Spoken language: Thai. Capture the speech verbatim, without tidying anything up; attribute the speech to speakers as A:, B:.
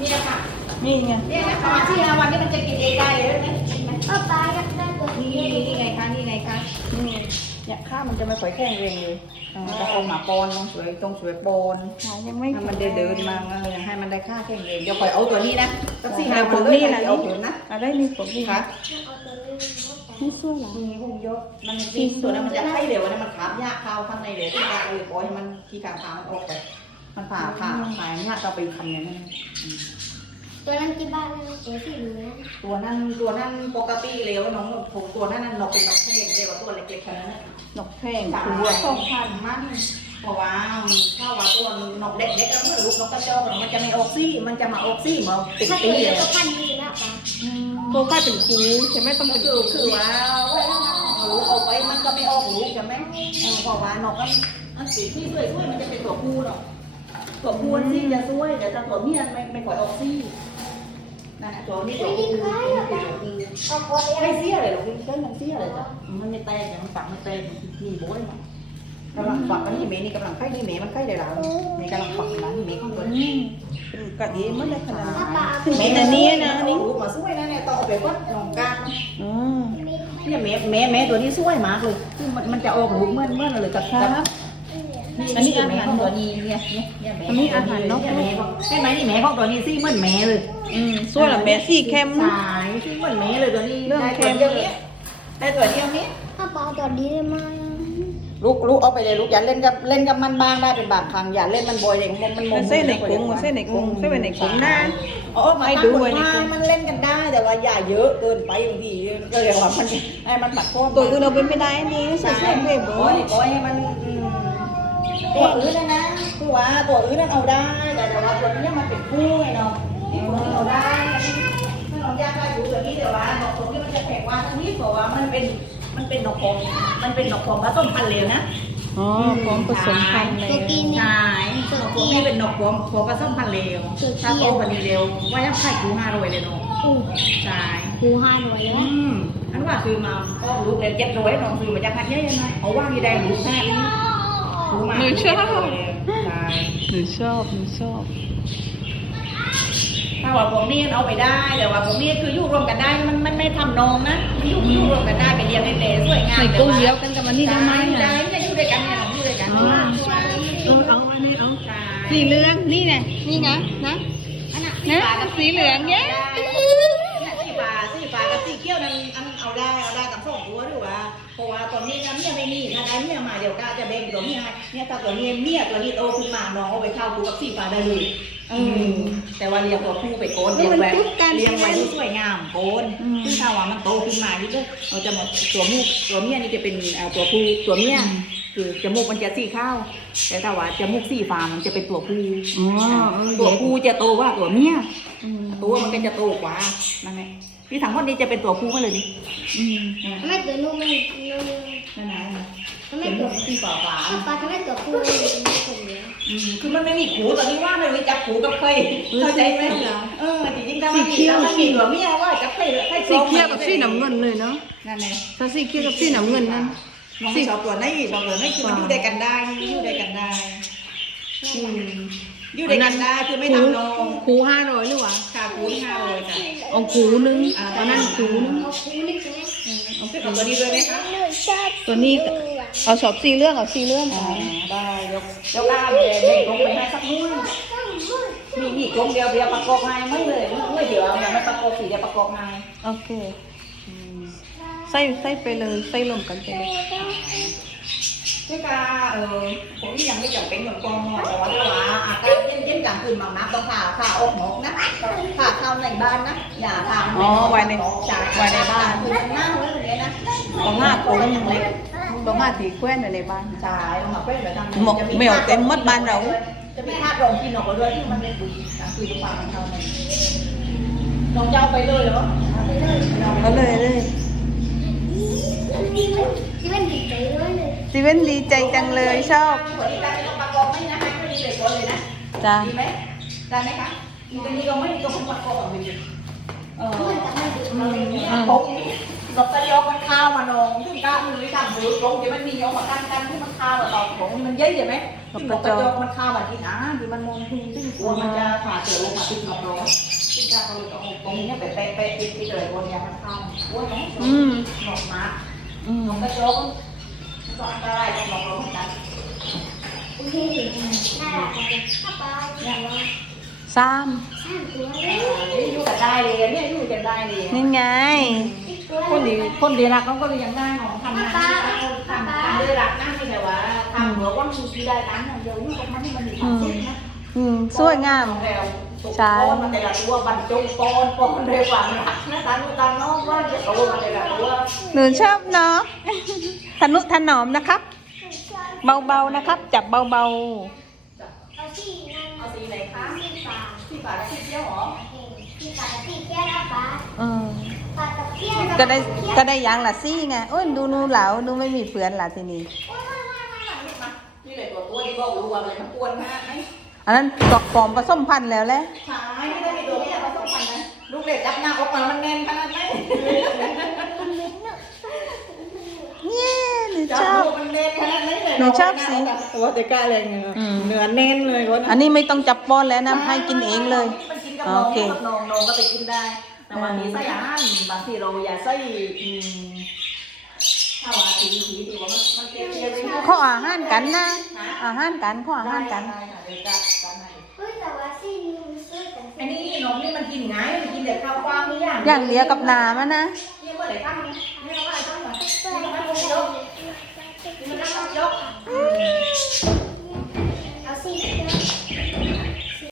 A: นี่นะคะ
B: นี่ไง
A: นี่นะประมาณที่ห้าวันนี้มันจะกินเองได้เลยไหม
C: ป้าป้าอยากได้ตัว
A: นี่
C: นี้
A: นี่ไงคะนี่ไงคะ
B: นี่เนี่ยข้าวมันจะไม่ค่อยแข็งแรงเลย
A: จะเอาหมาปอนตรงสวยตรงสวยปอน
B: ขายังไม่
A: ให้มันได้เดินมาเลยให้มันได้ค่าแข็งแรงเดี๋ยวคอยเอาตัวนี้นะสักสี่ห้า
B: ผ
A: วัน
B: ม
A: เลย
B: นี่แหละ
A: เอาผมนะ
B: อะไรนี่ผมนี่
A: ค่ะ
C: เอาตัวนี้
B: นี่สวยเหรอ
A: มีหุ่นยกมันมีตัวนั้นมันจะไข่เร็วนะมันขาบยากเข้าข้างในเลยที่ตาเลยปล่อยให้มันที่ขาขามันออกไปมันผ่าผ่าผ่าเนี่ยเราไปทำอย่างนั้น
C: ตัวนั้นที่บ้านนั่นตัวที่เหลือ
A: ตัวนั้นตัวนั้นปกติเร็วน้องผมตัวนั้นนกเป็นนกเท่งเร็วตัวเล็กๆแค่นั้น
B: นกแข้ง
A: สาม
B: ตั
A: ตัว วสองพันมันเพราะว่าถ้าว่าตัวนกเด็กๆก็เมื่อลูกนกกระจอกมันจะไม่ออกซี่มันจะมาออกซี่มาเป็น
C: ถ้า
A: ปี
C: ตัว
A: เล
C: เล็ก
A: ย
C: ก็พันดีนะป้า
B: โตใกล้เป็นครูใช่ไหมต้อง
A: ก็
B: เป็น
A: คือคือว่าไว้แล้วนะลูกเอาไปมันก็ไม่ออกลูกใช่ไหมเพราะว่านกมันมันสีที่สวยๆมันจะเป็นตัวผู้เนาะตัวผู้ซี่จะสวยแต่ตัวเมียไม่ไม่ปล่อยออกซี่นั่นตัวนี้ตัวผู้ตัวนี้ตัวผู้
C: เอาคนเลี้ย
A: ไม่
C: ง
A: เสียเลยหรอกเจ้ามันเสียเลยจ้ะมันไม่แตกมันฝักมันแตกนี่โบ้ยมันกำลังฝักกันนี่เมนี่กำลังไข่นี่เมมันไข่ได้แล้วเมกำลังฝักนะนี่เมข้างบน
B: อืมเป็นกะเอ๋มันได้ขนาดนั้น
C: ป้าป้า
B: เมอันนี้นะอันนี้
A: ลูกมาสวยนะเนี่ยต่อไปวัดลองกลาง
B: อืม
A: เนี่ยเมเมเมตัวนี้สวยมากเลยคือมันมันจะออกลูกเมื่อเมื่อเลยกับครับ
B: อันนี้อาหาร
A: ของตัวนี้เนี่ยเนี่ยอันนี้อาหารเนาะเมใช่ไหมนี่เมของตัวนี้ซี่เหมือนเมเลย
B: อืมสวยละแม่สี่เข้มนะ
A: สายซี่เหมือนเมเลยตัวนี้
B: เรื่อง
A: ได้
B: เข้
A: ตัว
B: ม
A: เดียวนี้ได้ตัวเดียวนี้
C: ป้าป้าตัวนี้ได้ไหม
A: ลูกลูกเอาไปเลยลูกอย่าเล่นกับเล่นกับมันบ้างได้เป็นบางครั้งอย่าเล่นมันบ่อยเลยมันมัน
B: มันเส้นในกรุงมันเส้นในกรุงเส้นในกรุงนะ
A: โอ้มาดูไว้มันเล่นกันได้แต่ว่าอย่าเยอะเกินไปบางทีก็เรียกว่ามันให้มันปัดโทษ
B: ตัวอื่นเราเป็นไม่ได้นี่ใส่
A: ใช่
B: เส้นเว็บเบอ
A: โอ้ย
B: ร์
A: โอ้ยให้มันตัวอื่นนะนะคือว่าตัวอื่นนั่นเอาได้แต่แต่ว่าตัวนี้มันเป็นคู่ไงเนาะที่ตัวนี้เอาได้ถ้าน้องยากได้อยู่ตัวนี้แต่ว่าดอกตัวนี้มันจะแข็งว่าทั้งนี้เพราะว่ามันเป็นมันเป็นดอกผมมันเป็นดอกผมผสมพันธุ์เลยนะ
B: อ๋อพร้อมผสมพันธุ์เลย
C: ตัวกีนี่
A: ใช่ดอกผมนี่เป็นดอกผมผมผสมพันธุ์เร็วถ้าโตกว่านี้เร็วว่ายังไข่กูห้าร้อยเลยเนาะ
C: อู้
A: ใช่
C: หูห้าหน่วยแล้ว
A: อืมอันว่าคือมาก็ลูกเลยเจ็ดร้อยน้องคือมันจะหัดเยอะยังไงเอาว่ามีแดงลูกแค่นี้ใช่
B: หนูชอบหนูชอบ
A: ถ้าว่าผมนี่เอาไปได้แต่ว่าผมนี่คืออยู่รวมกันได้มันมันไม่ทำนองนะมันอยู่อยู่รวมกันได้ไปเรียนให้เตะสวยงาม
B: ใส่กุ้งเดียวกันกับมันนี่ได้ไหม
A: ได้
B: อ่ะ
A: ได้อยู่ด้วยกันเนี่ยอยู่ด้วยกัน
B: เออเอาอันนี้เอาสีเหลืองนี่ไงนี่นะนะนะสีเหลืองเนี้ย
A: สีฟ้าสีฟ้ากับสีเขียวนั้นอันเอาได้เอาได้กับสองตัวหรือว่าเพราะว่าตอนนี้นะเมียไม่มีถ้าได้เมียมาเดี๋ยวก็จะแบ่งตัวเมียให้เนี่ยถ้าตัวนี้เมียตัวนี้โตขึ้นมาน้องเอาไปเข้ากูกับสีฟ้าได้เลยอืมแต่ว่าเลี้ยงตัวผู้ไปโกนเลี้ยงไว้เลี้ยงไว้ที่สวยงามโกนซึ่งถ้าว่ามันโตขึ้นมานี่ก็เราจะหมดตัวมูกตัวเมียนี่จะเป็นตัวผู้ตัวเมียคือจมูกมันจะสีข้าวแต่ถ้าว่าจมูกสีฟ้ามันจะเป็นตัวผู้
B: อ๋อ
A: ตัวผู้จะโตกว่าตัวเมียตัวมันก็จะโตกว่านั่นแหละที่ถังคนนี้จะเป็นตัวผู้มาเลยนี่
C: ทำไมตัวนู้นไม่นู้น
A: นั่นนะ
C: ทำไม
A: เป็น
C: ตัว
A: สีฟ้าฟ้า
C: ป้าป้าทำไมตัวผู้ไม่เป็นคนเดียว
A: คือมันไม่มีขูตอนนี้ว่าไม่รู้จักขูกับใครเข้าใจไหมเออจริงๆถ้ามันมีถ้ามันมีตัวเมียว่าจะใครใคร
B: สีเขียวกับสีน้ำเงินเลยเนาะ
A: นั่นแหละ
B: ถ้าสีเขียวกับสีน้ำเงินนั่น
A: น้องชอบตัวไหนชอบตัวไหนคือมันอยู่ด้วยกันได้อยู่ด้วยกันได้อยู่ด้วยกันได้คือไม่ทำนอง
B: ครูห้าร้อยหรือวะ
A: ขาคูห้าเลยจ้ะ
B: เอาครูนึงตอนนั้นครูนึง
C: เอาคู่นี่ใช่ไหม
A: เอาไปเอาตัวนี้ด้วยไหมคะ
B: ตัวนี้เอาสอบสีเรื่องเอาสีเรื่องไป
A: ได้ยกยกล่ามเลยเบ่งลงไปให้สักมื้อมีมีกลมเดียวเดียวประกอบให้ไม่เลยไม่เดี๋ยวเอาไม่ประกอบสีเดียวประกอบให้
B: โอเคใส่ใส่ไปเลยใส่รวมกันไปเลย
A: ที่กาเออผมยังไม่อยากเป็นเหมือนกองแต่ว่าถ้าว่าอากาศเย็นเย็นกลางคืนบางนัดต้องผ่าผ่าออกหมอกนะผ่าเข้าในบ้านนะอย่าผ่าจ่ายไว้ในบ้านคือหน้าไว้เลยนะ
B: ต้องห้าตัวยังเล็กต้องห้าตีแคว้นในบ้าน
A: จ่ายเอามาเป็นแบบนั้น
B: หมกเหมียวเต็มมัดบ้านเรา
A: จะมีธาตุรองกินออกมาด้วยที่มันเป็นปุ๋ยคือตรงปากมันเท่านั้นน้องจะเอาไปเลยเหรอ
B: ก็เลยเลย
C: ที่เป็นดีใจเลยเลย
B: ซีเว่นดีใจจังเลยชอบ
A: คนที่ได้ต้องประกอบไม่นะให้ไม่ดีเลยคนเลยนะ
B: จ้า
A: ดีไหมได้ไหมคะอีกนี้ก็ไม่ก็ประกอบแบบนี้เออผมดอกตะยอกมันข้าวมานองซึ่งก้ามือทำหรือตรงที่มันมียองมากันกันที่มันข้าวต่อของมันเยอะใช่ไหมที่หมกกระจอกมันข้าวแบบกินอ่ะที่มันมองทุ่งซึ่งกลัวมันจะผ่าเจอลงมาติดกับร้อนที่จะเขาเลยต้องตรงนี้ไปเป๊ะเป๊ะติดที่เลยบนเนี่ยมันข้าวกลัวไหม
B: อืม
A: หมกมา
B: อืม
A: หมกกระจอกมันก็อันตรายกับหมกร้อนกัน
C: โอเคน่ารักจังป้าป้าเนี่ยว่า
B: สาม
C: สามตัวเล
A: นี่
C: ย
A: อยู่กันได้เลยเนี่ยอยู่กันได้เลย
B: นี่ไง
C: อีกตัว
A: คน
C: เล
A: ดี
C: ย
A: คนดีรักเขาก็ยังได้ของทำงานทำทำด้วยรักนั่นแต่ว่าทำเหมือนว่ามีได้ตั้งอย่างเดียวอยู่กับมันนี่มันมีความสุขนะ
B: อืมสวยงาม
A: ใช่มันแต่ละตัวบรรจุปอนปอนด้วยความรักนะตาลูกตาน้องว่าจะโตมาแต่ละตัว
B: หนูชอบเนาะทนุถนอมนะครับ เบาๆนะครับ จับเบา
C: เอาสีนั่น
A: เอาสีไหนคะ
C: สีฟ้า
A: สีฟ้าสีเขียวหรอ
C: สีฟ้าสีแก้วนะป้า
B: ๆอืม
C: ป้าตะเกียบ
B: ก็ได้ก็ได้ยังละซี่ไงโอ้ยดูหนูเหลาหนูไม่มีเพื่อนละทีนี้
A: นี่เลยตัวตัวที่บอกรู้ว่าอะไรมันกวนมากไหม
B: อันนั้นตอกปลอมผสมพันธุ์แล้วแหละ
A: ใช่ไม่ได้มีตัวที่เราต้องไปนะลูกเด็กรับหน้าออกมามันแน่นขนาดไหน
B: เนี่ยหนู
A: จั
B: ชอบ
A: บมันแน่นขนาดไหนเลย
B: หนูชอบสี
A: ตัวเด็กกะเลยเนื้อ
B: อืม
A: เนื้อแน่นเลยคน
B: อันนี้ไม่ต้องจับป้อนแล้วนะให้กินเองเลย
A: มันกินกับน้อง
B: โอเค
A: กับน้องน้องก็ไปกินได้ แต่วันนี้ใส่อาหารบางทีเราอย่าใส่อืมถ้าว่าสีสีที่ว่ามันมันเกลี่ยๆไปนะ
B: ข้ออาหารกันนะ อาหารกันข้ออาหารกัน
A: ได้ค่ะเดี๋ยวจัดการให้
C: เฮ้ยแต่ว่าสีนี้มันสวยจัง
A: อันนี้น้องนี่มันกินง่ายมันกินแต่ข้าวกว้างนี่อย่าง
B: อย่างเดียวกับน้ำอะนะ
A: นี่เมื่อไหร่ตั้งเนี่ยนี่เราอะไรตั้งเหรอนี่เราไม่ลงยกนี่มันตั้งยก